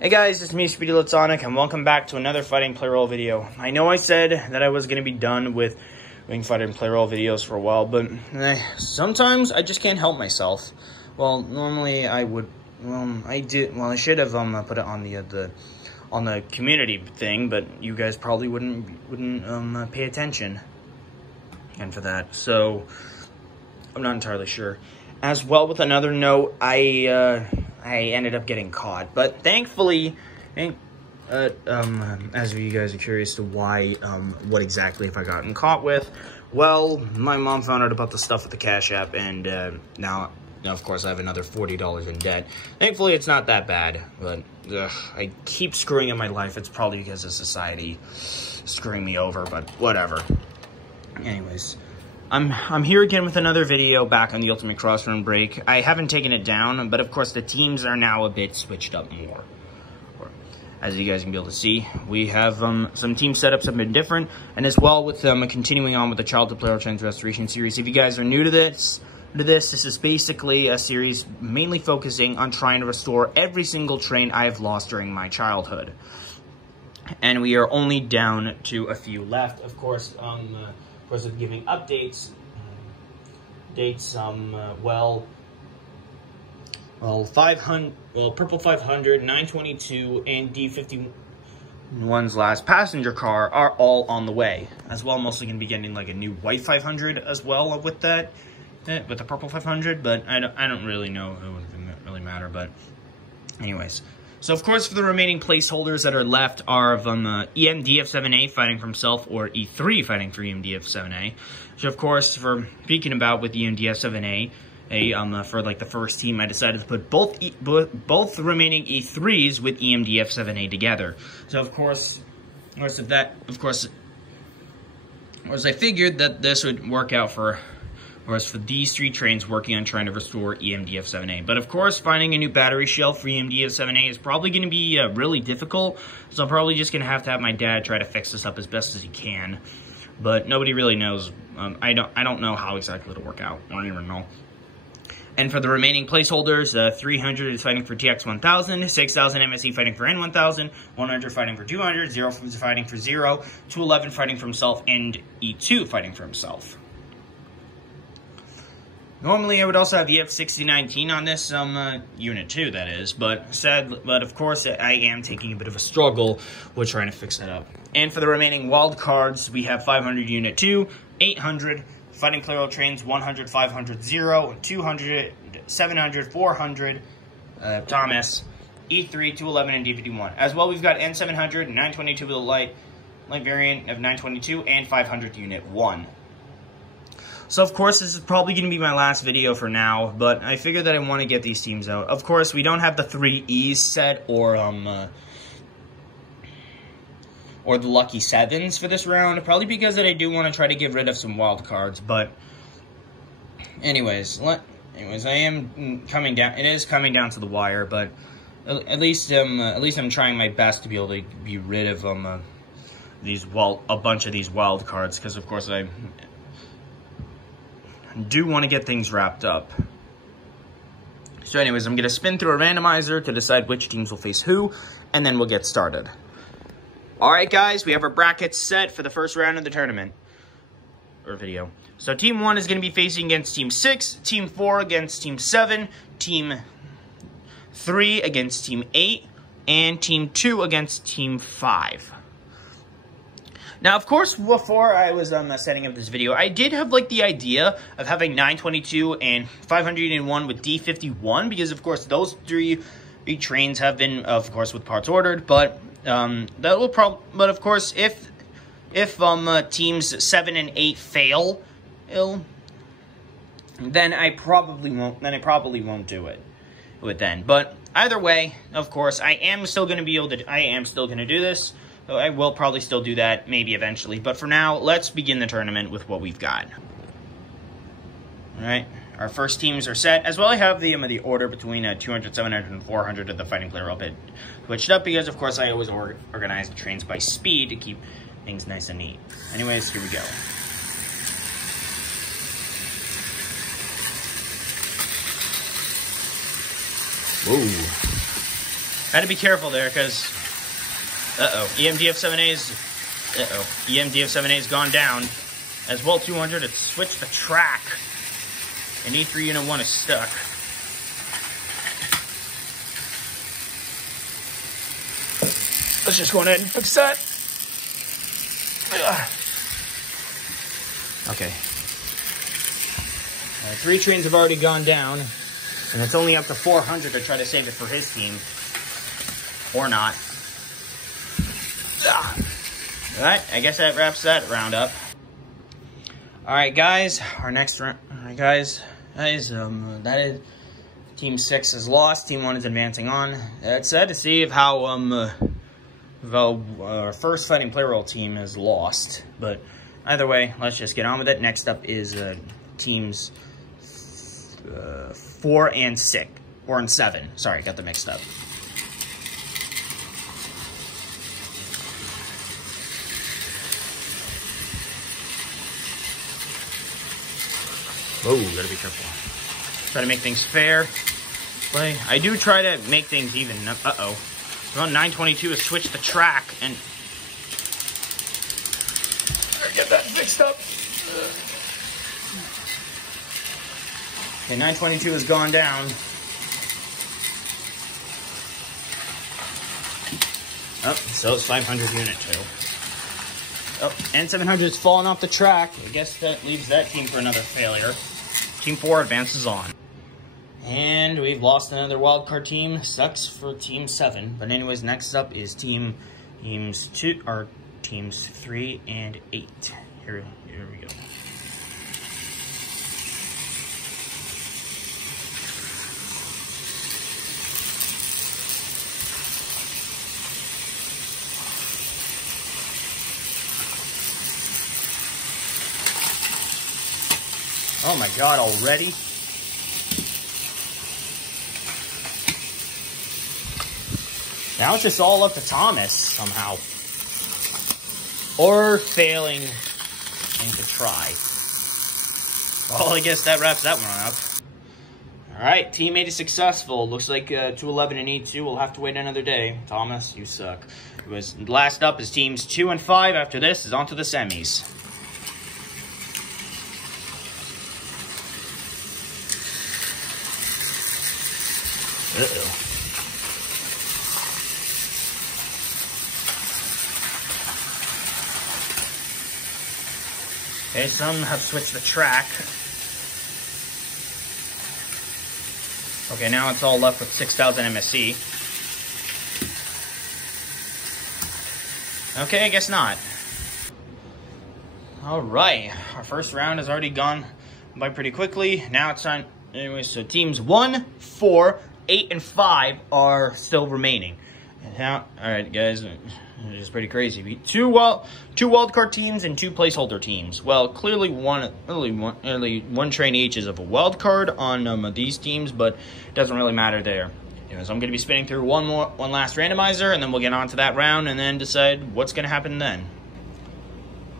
Hey guys, it's me, Speedy Sonic, and welcome back to another Fighting Plarail video. I know I said that I was going to be done with doing Fighting Plarail videos for a while, but sometimes I just can't help myself. Well, normally I would, I should have put it on the community thing, but you guys probably wouldn't pay attention, and for that, so I'm not entirely sure. As well, with another note, I ended up getting caught, but thankfully, as you guys are curious to why, what exactly have I gotten caught with, well, my mom found out about the stuff with the Cash App, and now, of course, I have another $40 in debt. Thankfully, it's not that bad, but I keep screwing in my life. It's probably because of society screwing me over, but whatever. Anyways. I'm here again with another video back on the Ultimate Crossrun break. I haven't taken it down, but of course the teams are now a bit switched up more. As you guys can be able to see, we have some team setups have been different, and as well with continuing on with the Childhood Plarail Trains Restoration series. If you guys are new to this is basically a series mainly focusing on trying to restore every single train I have lost during my childhood. And we are only down to a few left, of course. Of giving updates, Purple 500, 922, and D51's last passenger car are all on the way. As well, I'm also going to be getting like a new white 500 as well with that, with the Purple 500, but I don't really know. It wouldn't really matter, but anyways. So, of course, for the remaining placeholders that are left are of EMDF7A fighting for himself, or E3 fighting for EMDF7A. So, of course, for speaking about with EMDF7A, for like the first team, I decided to put both the remaining E3s with EMDF7A together. So, of course, I figured that this would work out for these three trains working on trying to restore EMDF7A. But of course, finding a new battery shelf for EMDF7A is probably going to be really difficult, so I'm probably just going to have my dad try to fix this up as best as he can. But nobody really knows. I don't know how exactly it'll work out. I don't even know. And for the remaining placeholders, 300 is fighting for TX1000, 6000 MSE fighting for N1000, 100 fighting for 200, 0 fighting for 0, 211 fighting for himself, and E2 fighting for himself. Normally, I would also have the F6019 on this unit too, that is, but of course, I am taking a bit of a struggle with trying to fix that up. And for the remaining wild cards, we have 500 Unit 2, 800, Fighting Plarail Trains 100, 500, 0, 200, 700, 400, Thomas, E3, 211, and D51. As well, we've got N700, 922 with a light variant of 922, and 500 Unit 1. So, of course, this is probably going to be my last video for now, but I figured that I want to get these teams out. Of course, we don't have the 3 E's set or the Lucky 7s for this round, probably because that I do want to try to get rid of some wild cards, but anyways, I am coming down, it is coming down to the wire, but at least I'm trying my best to be able to be rid of a bunch of these wild cards, because, of course, I do want to get things wrapped up. So anyways, I'm going to spin through a randomizer to decide which teams will face who, and then we'll get started. Alright guys, we have our brackets set for the first round of the tournament. Or video. So Team 1 is going to be facing against Team 6, Team 4 against Team 7, Team 3 against Team 8, and Team 2 against Team 5. Now, of course, before I was setting up this video, I did have, the idea of having 922 and 501 with D51, because, of course, those three trains have been, of course, with parts ordered, but of course, if teams 7 and 8 fail, then I probably won't do it with then. But either way, of course, I am still going to do this. So I will probably still do that, maybe eventually. But for now, let's begin the tournament with what we've got. Alright, our first teams are set. As well, I have the order between 200, 700, and 400 of the Fighting Plarail bit switched up, because, of course, I always organize the trains by speed to keep things nice and neat. Anyways, here we go. Whoa. Had to be careful there because, EMDF7A's, EMDF7A's gone down. As well, 200, it's switched the track. And E3 Unit 1 is stuck. Let's just go ahead and fix that. Okay. 3 trains have already gone down. And it's only up to 400 to try to save it for his team. Or not. Alright, I guess that wraps that round up. Alright guys, our next round. Alright guys, that is Team 6 is lost, Team 1 is advancing on. That's sad to see how our first Fighting Plarail team is lost. But either way, let's just get on with it. Next up is teams 4 and 6. 4 and 7. Sorry, got them mixed up. Oh, gotta be careful. Try to make things fair. Play. I do try to make things even. Uh-oh. Well, 922 has switched the track and... Better get that fixed up. Okay, 922 has gone down. Oh, so it's 500 unit 2. Oh, and 700 has fallen off the track. I guess that leaves that team for another failure. Team 4 advances on. And we've lost another wildcard team. Sucks for Team 7. But anyways, next up is teams 3 and 8. Here we go. Oh my god, already? Now it's just all up to Thomas, somehow. Or failing and to try. Well, I guess that wraps that one up. Alright, Team 8 is successful. Looks like 211 and E2 will have to wait another day. Thomas, you suck. Last up is Teams 2 and 5. After this is on to the semis. Uh-oh. Okay, some have switched the track. Okay, now it's all left with 6,000 MSC. Okay, I guess not. Alright, our first round has already gone by pretty quickly. Now it's time. Anyway, so teams 1, 4, 8, and 5 are still remaining. And now, alright guys, it's pretty crazy. Two wildcard teams and 2 placeholder teams. Well, clearly only one train each is of a wildcard on these teams, but it doesn't really matter there. Anyways, I'm going to be spinning through one last randomizer, and then we'll get on to that round and then decide what's going to happen then.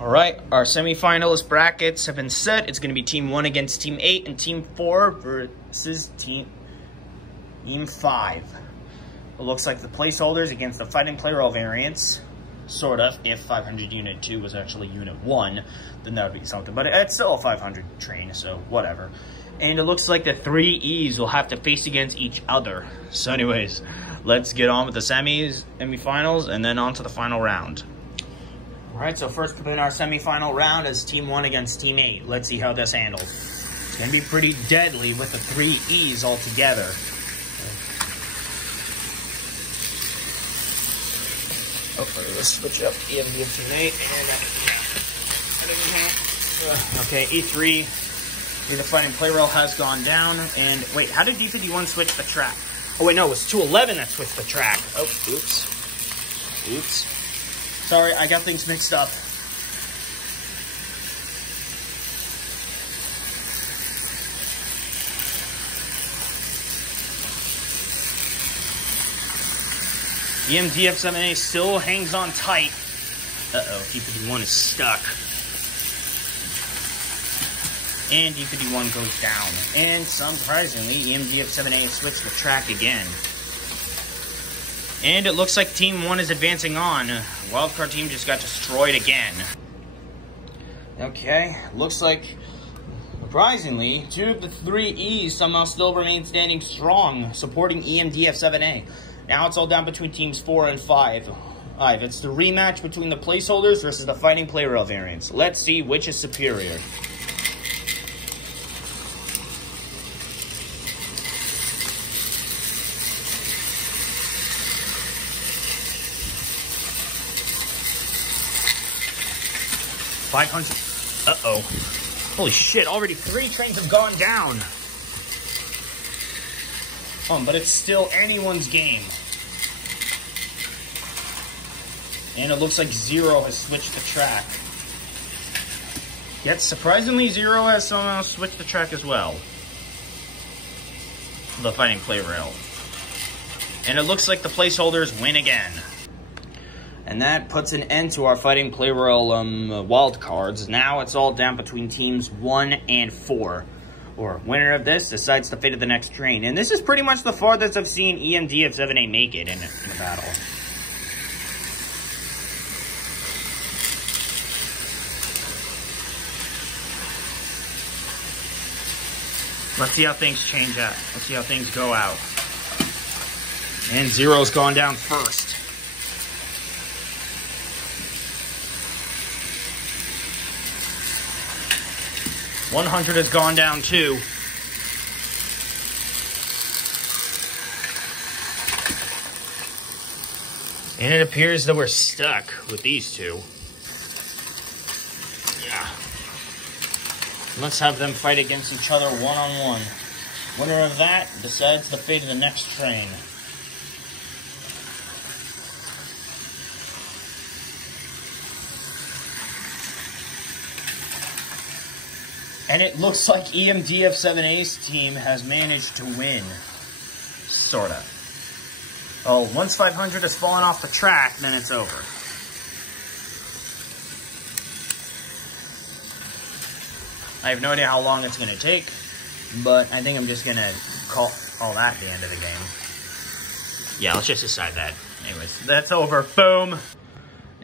Alright, our semifinalist brackets have been set. It's going to be Team 1 against Team 8 and Team 4 versus Team 5. It looks like the placeholders against the Fighting Plarail variants. Sort of. If 500 Unit 2 was actually Unit 1, then that would be something. But it's still a 500 train, so whatever. And it looks like the 3 E's will have to face against each other. So anyways, let's get on with the semifinals, and then on to the final round. Alright, so first up in our semifinal round is Team 1 against Team 8. Let's see how this handles. It's going to be pretty deadly with the 3 E's all together. Oh, let's switch up EMDF Team 8. Okay, E3, the Fighting Plarail has gone down. And wait, how did D51 switch the track? Oh wait, no, it was 211 that switched the track. Oh, oops. Oops. Sorry, I got things mixed up. EMDF7A still hangs on tight. Uh-oh, D51 is stuck. And D51 goes down. And surprisingly, EMDF7A switched the track again. And it looks like Team 1 is advancing on. Wildcard team just got destroyed again. Okay, looks like, surprisingly, 2 of the 3 E's somehow still remain standing strong, supporting EMDF7A. Now it's all down between teams 4 and 5. It's the rematch between the placeholders versus the Fighting Plarail variants. Let's see which is superior. $500. Uh-oh. Holy shit, already 3 trains have gone down. But it's still anyone's game. And it looks like Zero has switched the track. Yet, surprisingly, Zero has somehow switched the track as well. The Fighting Plarail. And it looks like the placeholders win again. And that puts an end to our Fighting Plarail wild cards. Now it's all down between teams 1 and 4. Or winner of this decides the fate of the next train. And this is pretty much the farthest I've seen EMDF7A make it in a battle. Let's see how things change out. Let's see how things go out. And Zero's gone down first. $100 has gone down too. And it appears that we're stuck with these 2. Yeah. Let's have them fight against each other one-on-one. Winner of that decides the fate of the next train. And it looks like EMDF7A's team has managed to win. Sorta. Oh, once 500 has fallen off the track, then it's over. I have no idea how long it's going to take, but I think I'm just going to call that the end of the game. Yeah, let's just decide that. Anyways, that's over. Boom.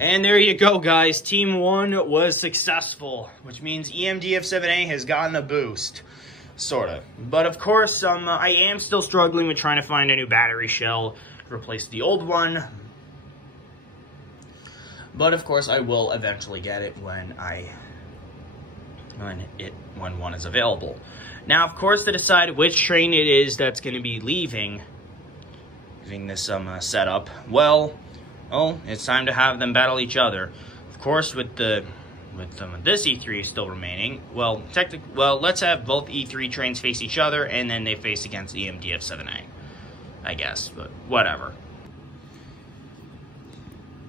And there you go, guys. Team 1 was successful, which means EMDF7A has gotten a boost. Sorta. But of course, I am still struggling with trying to find a new battery shell to replace the old one. But of course, I will eventually get it when one is available. Now, of course, to decide which train it is that's going to be leaving using this setup, well, it's time to have them battle each other. Of course, with this E3 still remaining, let's have both E3 trains face each other, and then they face against EMDF7A, I guess, but whatever.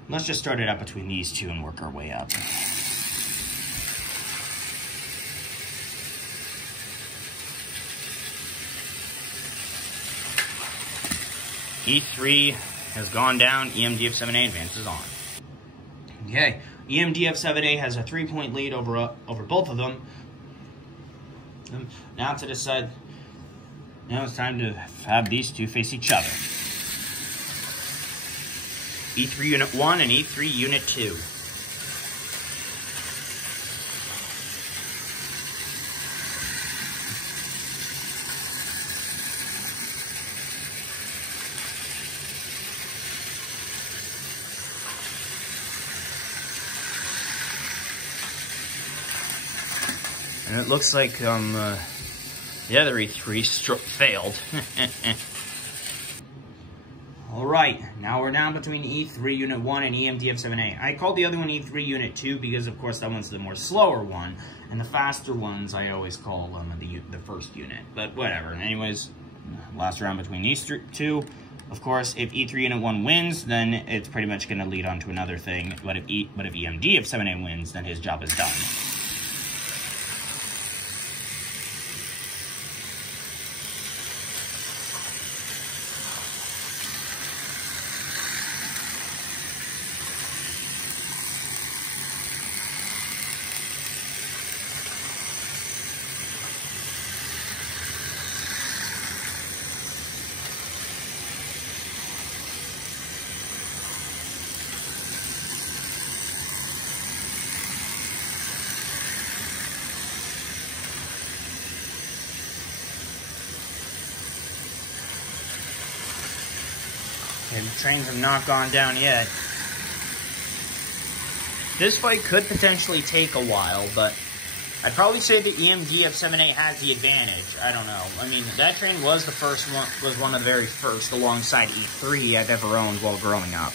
Let's just start it up between these 2 and work our way up. E3 has gone down, EMDF7A advances on. Okay, EMDF7A has a 3-point lead over both of them. Now to decide, now it's time to have these 2 face each other. E3 Unit 1 and E3 Unit 2. And it looks like the other E3 failed. Alright, now we're down between E3 Unit 1 and EMDF7A. I called the other one E3 Unit 2 because, of course, that one's the more slower one. And the faster ones I always call the first unit. But whatever. Anyways, last round between these 2. Of course, if E3 Unit 1 wins, then it's pretty much going to lead on to another thing. But if EMDF7A wins, then his job is done. And trains have not gone down yet. This fight could potentially take a while, but I'd probably say the EMD of 7A has the advantage. I don't know. I mean, that train was the first one, was one of the very first alongside E3 I've ever owned while growing up.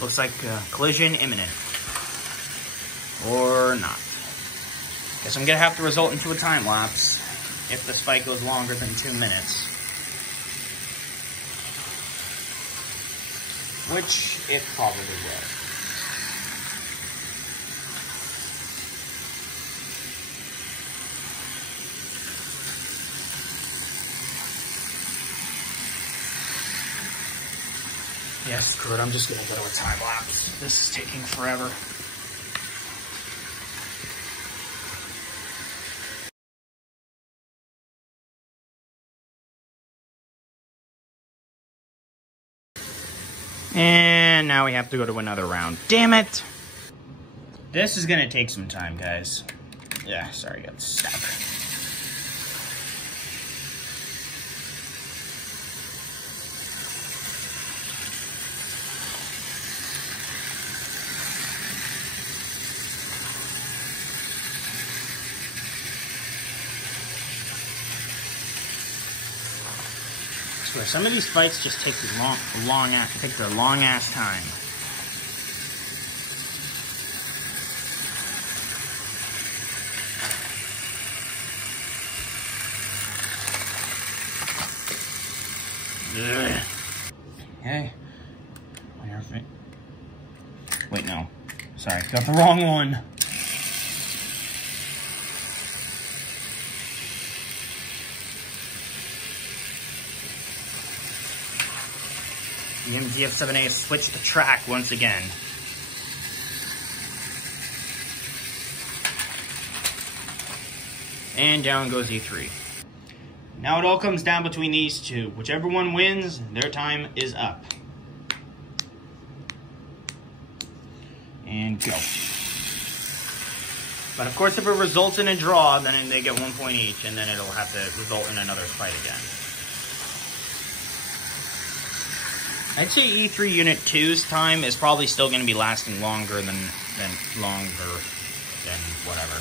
Looks like collision imminent. Or not. Guess I'm gonna have to result into a time lapse if this fight goes longer than 2 minutes. Which it probably will. Yeah, screw it, I'm just gonna go to a time lapse. This is taking forever. And now we have to go to another round. Damn it! This is gonna take some time, guys. Yeah, sorry, I got stuck. So some of these fights just take their long ass time. Ugh. Okay. Wait, no. Sorry, got the wrong one. The MDF-7A has switched the track once again. And down goes E3. Now it all comes down between these two. Whichever one wins, their time is up. And go. But of course, if it results in a draw, then they get 1 point each, and then it'll have to result in another fight again. I'd say E3 Unit 2's time is probably still going to be lasting longer than whatever.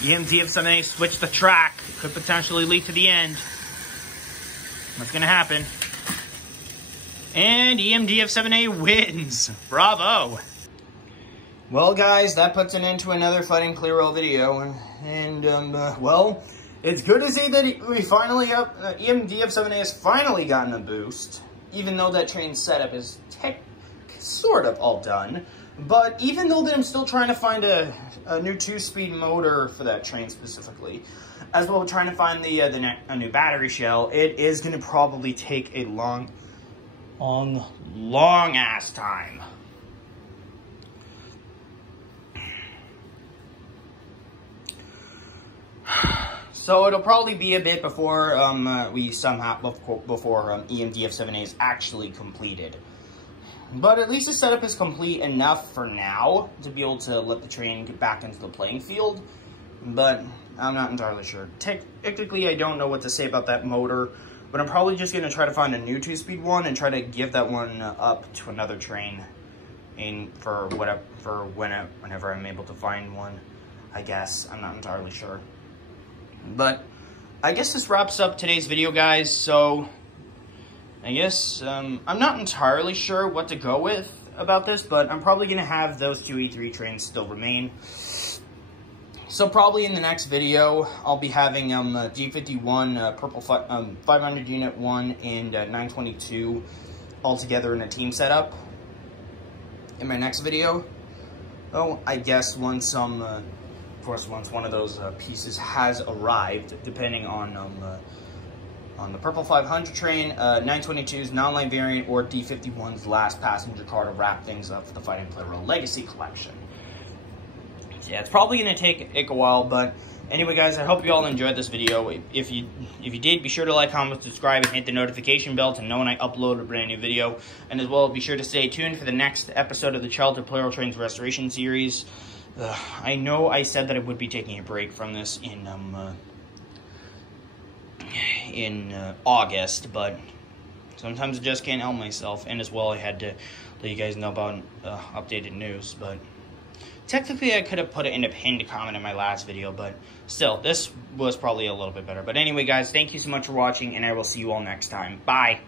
EMDF-7A switched the track. It could potentially lead to the end. What's going to happen? And EMDF-7A wins. Bravo. Well, guys, that puts an end to another Fighting Plarail video. And, well, it's good to see that we finally EMDF-7A has finally gotten a boost. Even though that train setup is sort of all done. But even though that I'm still trying to find a new 2-speed motor for that train specifically, as well as trying to find a new battery shell, it is going to probably take a long ass time. So it'll probably be a bit before EMDF-7A is actually completed. But at least the setup is complete enough for now to be able to let the train get back into the playing field. But I'm not entirely sure. Technically, I don't know what to say about that motor. But I'm probably just going to try to find a new 2-speed one and try to give that one up to another train whenever I'm able to find one. I guess. I'm not entirely sure. But I guess this wraps up today's video, guys. So I guess I'm not entirely sure what to go with about this, but I'm probably going to have those 2 E3 trains still remain. So probably in the next video, I'll be having D51 Purple 500 Unit 1 and 922 all together in a team setup in my next video. Oh, I guess once of course, once one of those pieces has arrived, depending on on the Purple 500 train, 922's non-line variant, or D51's last passenger car to wrap things up for the Fighting Plarail Legacy Collection. So yeah, it's probably going to take a while, but anyway, guys, I hope you all enjoyed this video. If you did, be sure to like, comment, subscribe, and hit the notification bell to know when I upload a brand new video. And as well, be sure to stay tuned for the next episode of the Childhood Plarail Trains Restoration Series. I know I said that I would be taking a break from this in August, but sometimes I just can't help myself. And as well, I had to let you guys know about updated news, but technically I could have put it in a pinned comment in my last video, but still, this was probably a little bit better. But anyway, guys, thank you so much for watching, and I will see you all next time. Bye!